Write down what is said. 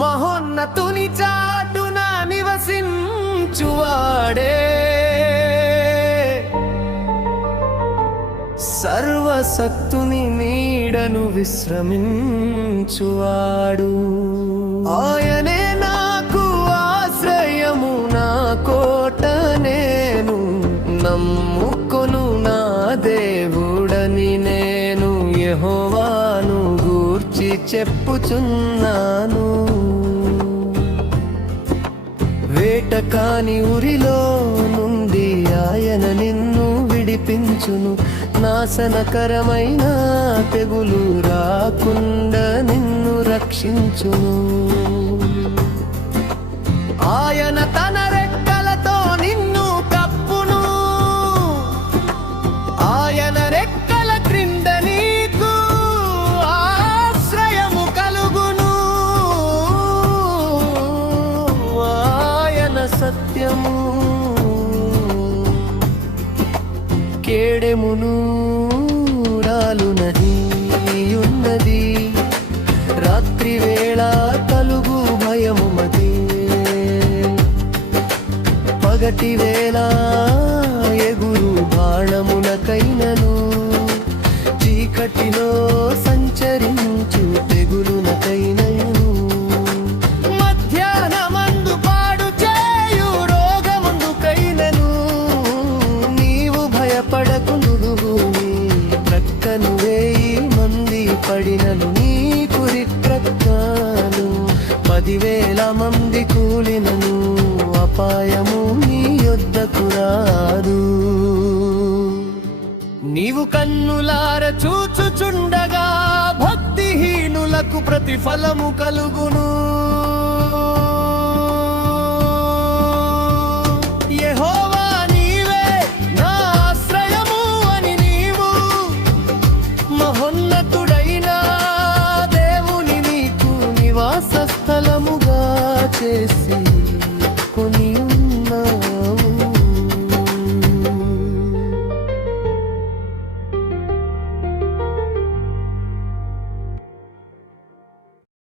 మహోన్నతుని చాటున నివసించువాడే సర్వశక్తుని నీడను విశ్రమించువాడు. ఆయనే నాకు ఆశ్రయము, నా కోట, నేను నమ్ముకొను నా దేవుడని నేను యెహోవాను గూర్చి చెప్పుచున్నాను. వేటకాని ఉరిలో నుండి ఆయన నిన్ను విడిపించును, నాశనకరమైన తెగులు రాకుండా నిన్ను రక్షించును. ఆయన తన రెక్కలతో నిన్ను కప్పును, ఆయన రెక్కల క్రింద నీకు ఆశ్రయము కలుగును. ఆయన సత్యము కేడెమును రాలునది ఉన్నది, రాత్రి వేళ కలుగు భయము మది, పగటి వేళ ఎగురు బాణములకైనను, చీకటిలో సంచరించు తెగులునకైనను, మధ్యాహ్నమందు పాడు చేయు రోగముందుకైనను నీవు భయపడకును. ప్రక్కను 1000 మంది పడినను నీకు ప్రక్కను, 10,000 మంది కూలినను అపాయము నీ యొద్దకు రాదు. నీవు కన్నులార చూచుచుండగా భక్తిహీనులకు ప్రతిఫలము కలుగును.